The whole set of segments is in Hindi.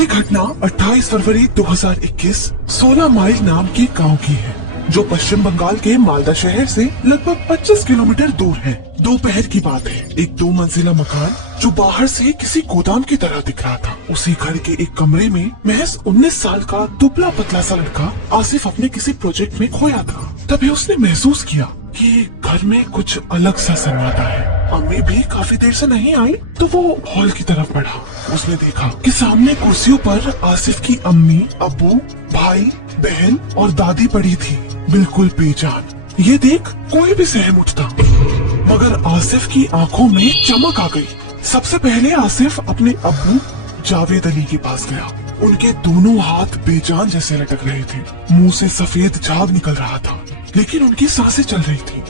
ये घटना 28 फरवरी 2021 16 माइल नाम के गांव की है, जो पश्चिम बंगाल के मालदा शहर से लगभग 25 किलोमीटर दूर है। दोपहर की बात है। एक 2 मंजिला मकान जो बाहर से किसी गोदाम की तरह दिख रहा था, उसी घर के एक कमरे में महज 19 साल का दुबला पतला सा लड़का आसिफ अपने किसी प्रोजेक्ट में खोया था। तभी उसने महसूस किया कि घर में कुछ अलग सा सन्नाटा है। अम्मी भी काफी देर से नहीं आई तो वो हॉल की तरफ बढ़ा। उसने देखा कि सामने कुर्सियों पर आसिफ की अम्मी, अब्बू, भाई, बहन और दादी पड़ी थी, बिल्कुल बेजान। ये देख कोई भी सहम उठता, मगर आसिफ की आंखों में चमक आ गई। सबसे पहले आसिफ अपने अब्बू जावेद अली के पास गया। उनके दोनों हाथ बेजान जैसे लटक रहे थे, मुंह से सफेद झाग निकल रहा था, लेकिन उनकी सांसें चल रही थी।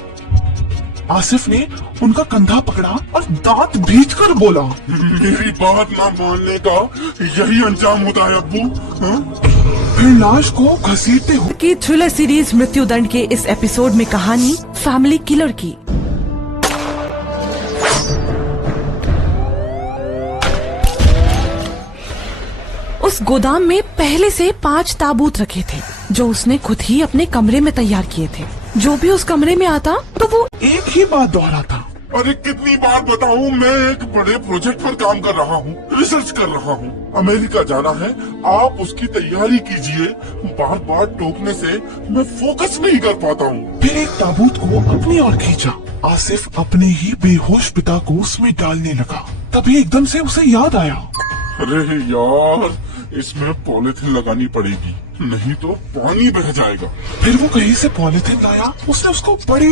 आसिफ ने उनका कंधा पकड़ा और दांत भींच कर बोला, मेरी बात ना मानने का यही अंजाम होता है अब्बू। फिर लाश को घसीटते हुए की थ्रिलर सीरीज मृत्युदंड के इस एपिसोड में कहानी फैमिली किलर की। उस गोदाम में पहले से 5 ताबूत रखे थे, जो उसने खुद ही अपने कमरे में तैयार किए थे। जो भी उस कमरे में आता तो वो एक ही बात दोहराता, अरे कितनी बार बताऊं, मैं एक बड़े प्रोजेक्ट पर काम कर रहा हूँ, रिसर्च कर रहा हूँ, अमेरिका जाना है, आप उसकी तैयारी कीजिए। बार बार टोकने से मैं फोकस नहीं कर पाता हूँ। फिर एक ताबूत को अपनी ओर खींचा। आसिफ अपने ही बेहोश पिता को उसमें डालने लगा। तभी एकदम से उसे याद आया, अरे यार, इसमें पॉलिथीन लगानी पड़ेगी, नहीं तो पानी बह जाएगा। फिर वो कहीं से पॉलिथीन लाया। उसने उसको बड़े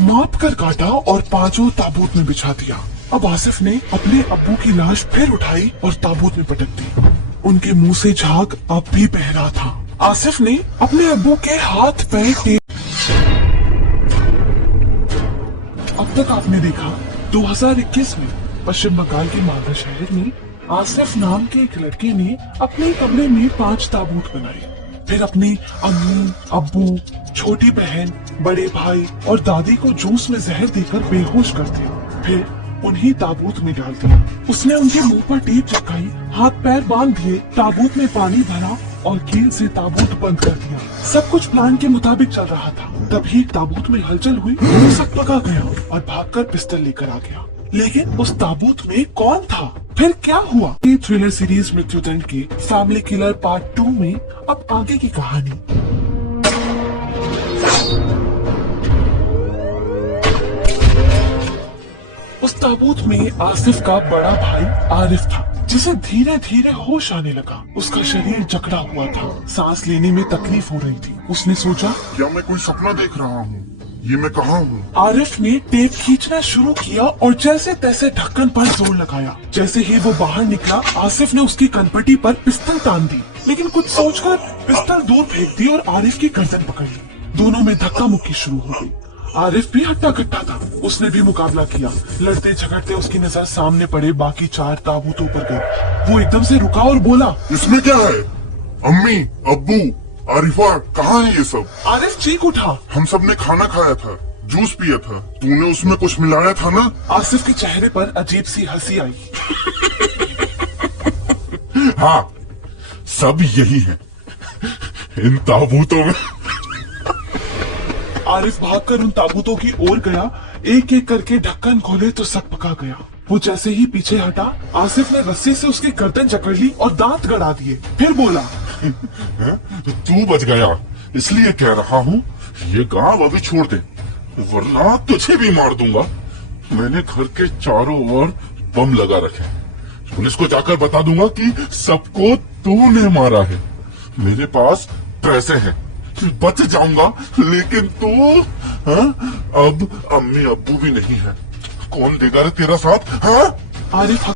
माप कर काटा और 5 ताबूत में बिछा दिया। अब आसिफ ने अपने अब्बू की लाश फिर उठाई और ताबूत में पटक दी। उनके मुंह से झाग अब भी बह रहा था। आसिफ ने अपने अब्बू के हाथ पैर टेप। अब तक आपने देखा 2021 में पश्चिम बंगाल के मालदा शहर में आसिफ नाम के एक लड़के ने अपने कमरे में 5 ताबूत बनाए। फिर अपनी अम्मी, अब्बू, छोटी बहन, बड़े भाई और दादी को जूस में जहर देकर बेहोश कर दिया। फिर उन्हीं ताबूत में डाल दिया। उसने उनके मुंह पर टेप चिपकाई, हाथ पैर बांध दिए, ताबूत में पानी भरा और कील से ताबूत बंद कर दिया। सब कुछ प्लान के मुताबिक चल रहा था। तभी एक ताबूत में हलचल हुई। वो सकपका गया और भागकर पिस्टल लेकर आ गया। लेकिन उस ताबूत में कौन था? फिर क्या हुआ? ये थ्रिलर सीरीज मृत्युदंड के फैमिली किलर पार्ट 2 में अब आगे की कहानी। उस ताबूत में आसिफ का बड़ा भाई आरिफ था, जिसे धीरे धीरे होश आने लगा। उसका शरीर जकड़ा हुआ था, सांस लेने में तकलीफ हो रही थी। उसने सोचा, क्या मैं कोई सपना देख रहा हूँ? ये मैं कहाँ हूँ? आरिफ ने टेप खींचना शुरू किया और जैसे तैसे ढक्कन पर जोर लगाया। जैसे ही वो बाहर निकला, आसिफ ने उसकी कनपटी पर पिस्टल तान दी, लेकिन कुछ सोचकर पिस्टल दूर फेंक दी और आरिफ की गर्दन पकड़ ली। दोनों में धक्का मुक्की शुरू हो गई। आरिफ भी हट्टा कट्टा था। उसने भी मुकाबला किया। लड़ते झगड़ते उसकी नजर सामने पड़े बाकी 4 ताबूतों पर गई। वो एकदम से रुका और बोला, इसमें क्या है? अम्मी, अब्बू, आरिफा, कहाँ है ये सब? आरिफ चीख उठा, हम सब ने खाना खाया था, जूस पिया था, तूने उसमें कुछ मिलाया था ना? आसिफ के चेहरे पर अजीब सी हंसी आई। हाँ, सब यही है, इन ताबूतों में। आरिफ भागकर उन ताबूतों की ओर गया। एक एक करके ढक्कन खोले तो सकपका गया। वो जैसे ही पीछे हटा, आसिफ ने रस्सी से उसकी गर्दन जकड़ ली और दांत गड़ा दिए। फिर बोला, तू बच गया, इसलिए कह रहा हूँ, ये गांव अभी छोड़ दे, वरना तुझे भी मार दूंगा। मैंने घर के चारों ओर बम लगा रखे, पुलिस को जाकर बता दूंगा कि सबको तूने मारा है। मेरे पास पैसे हैं, बच जाऊंगा, लेकिन तू, अब अम्मी अब्बू भी नहीं है, कौन देगा रे तेरा साथ? हाँ? आरिफ